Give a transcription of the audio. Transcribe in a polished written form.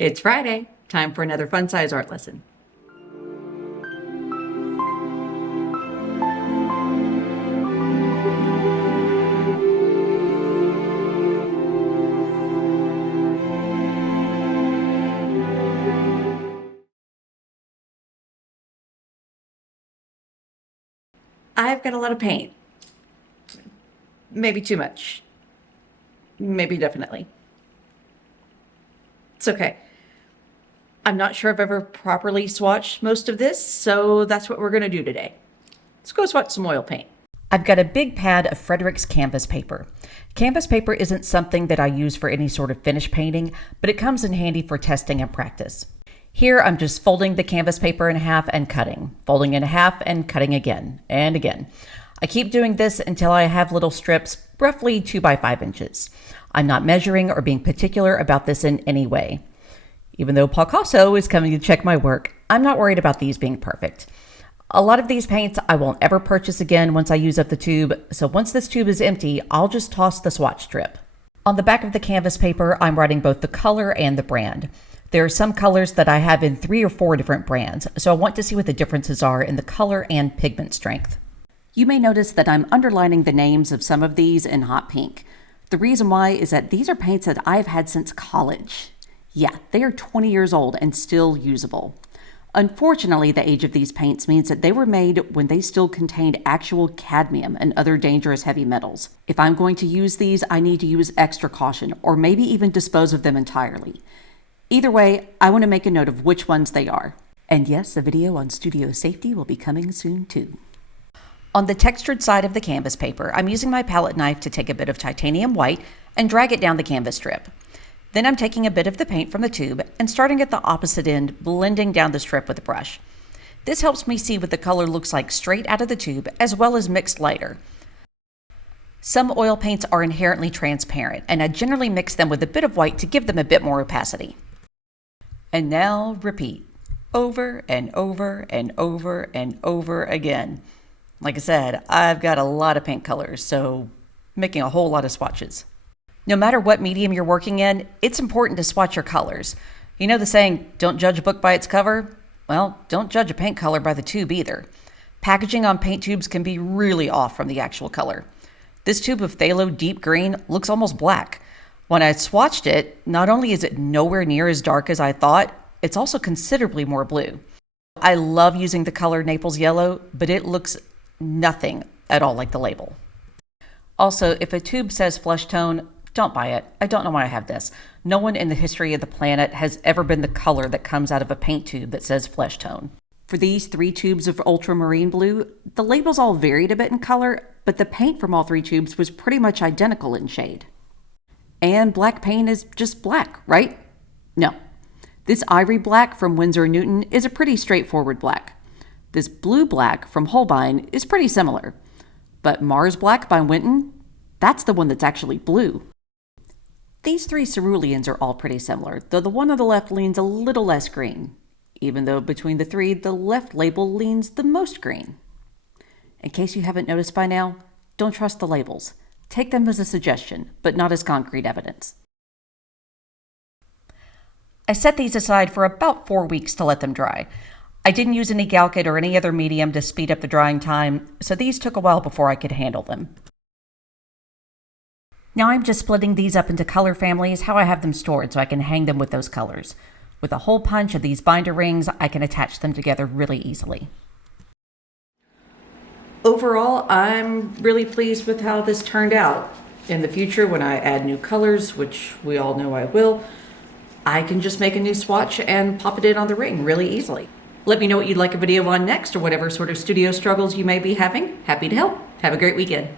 It's Friday, time for another fun size art lesson. I've got a lot of paint. Maybe too much. Maybe definitely. It's okay. I'm not sure I've ever properly swatched most of this, so that's what we're going to do today. Let's go swatch some oil paint. I've got a big pad of Frederick's canvas paper. Canvas paper isn't something that I use for any sort of finish painting, but it comes in handy for testing and practice. Here I'm just folding the canvas paper in half and cutting, folding in half and cutting again and again. I keep doing this until I have little strips, roughly 2 by 5 inches. I'm not measuring or being particular about this in any way. Even though Picasso is coming to check my work, I'm not worried about these being perfect. A lot of these paints I won't ever purchase again once I use up the tube, so once this tube is empty, I'll just toss the swatch strip. On the back of the canvas paper, I'm writing both the color and the brand. There are some colors that I have in 3 or 4 different brands, so I want to see what the differences are in the color and pigment strength. You may notice that I'm underlining the names of some of these in hot pink. The reason why is that these are paints that I've had since college. Yeah, they are 20 years old and still usable. Unfortunately, the age of these paints means that they were made when they still contained actual cadmium and other dangerous heavy metals. If I'm going to use these, I need to use extra caution, or maybe even dispose of them entirely. Either way, I want to make a note of which ones they are. And yes, a video on studio safety will be coming soon too. On the textured side of the canvas paper, I'm using my palette knife to take a bit of titanium white and drag it down the canvas strip. Then I'm taking a bit of the paint from the tube and starting at the opposite end, blending down the strip with a brush. This helps me see what the color looks like straight out of the tube as well as mixed later. Some oil paints are inherently transparent, and I generally mix them with a bit of white to give them a bit more opacity. And now repeat, over and over and over and over again. Like I said, I've got a lot of paint colors, so making a whole lot of swatches. No matter what medium you're working in, it's important to swatch your colors. You know the saying, don't judge a book by its cover? Well, don't judge a paint color by the tube either. Packaging on paint tubes can be really off from the actual color. This tube of phthalo deep green looks almost black. When I swatched it, not only is it nowhere near as dark as I thought, it's also considerably more blue. I love using the color Naples yellow, but it looks nothing at all like the label. Also, if a tube says flesh tone, don't buy it. I don't know why I have this. No one in the history of the planet has ever been the color that comes out of a paint tube that says flesh tone. For these 3 tubes of ultramarine blue, the labels all varied a bit in color, but the paint from all 3 tubes was pretty much identical in shade. And black paint is just black, right? No. This ivory black from Winsor & Newton is a pretty straightforward black. This blue black from Holbein is pretty similar. But Mars Black by Winton, that's the one that's actually blue. These 3 ceruleans are all pretty similar, though the one on the left leans a little less green, even though between the 3, the left label leans the most green. In case you haven't noticed by now, don't trust the labels. Take them as a suggestion, but not as concrete evidence. I set these aside for about 4 weeks to let them dry. I didn't use any Galkit or any other medium to speed up the drying time, so these took a while before I could handle them. Now I'm just splitting these up into color families how I have them stored so I can hang them with those colors. With a hole punch of these binder rings, I can attach them together really easily. Overall, I'm really pleased with how this turned out. In the future, when I add new colors, which we all know I will, I can just make a new swatch and pop it in on the ring really easily. Let me know what you'd like a video on next or whatever sort of studio struggles you may be having. Happy to help. Have a great weekend.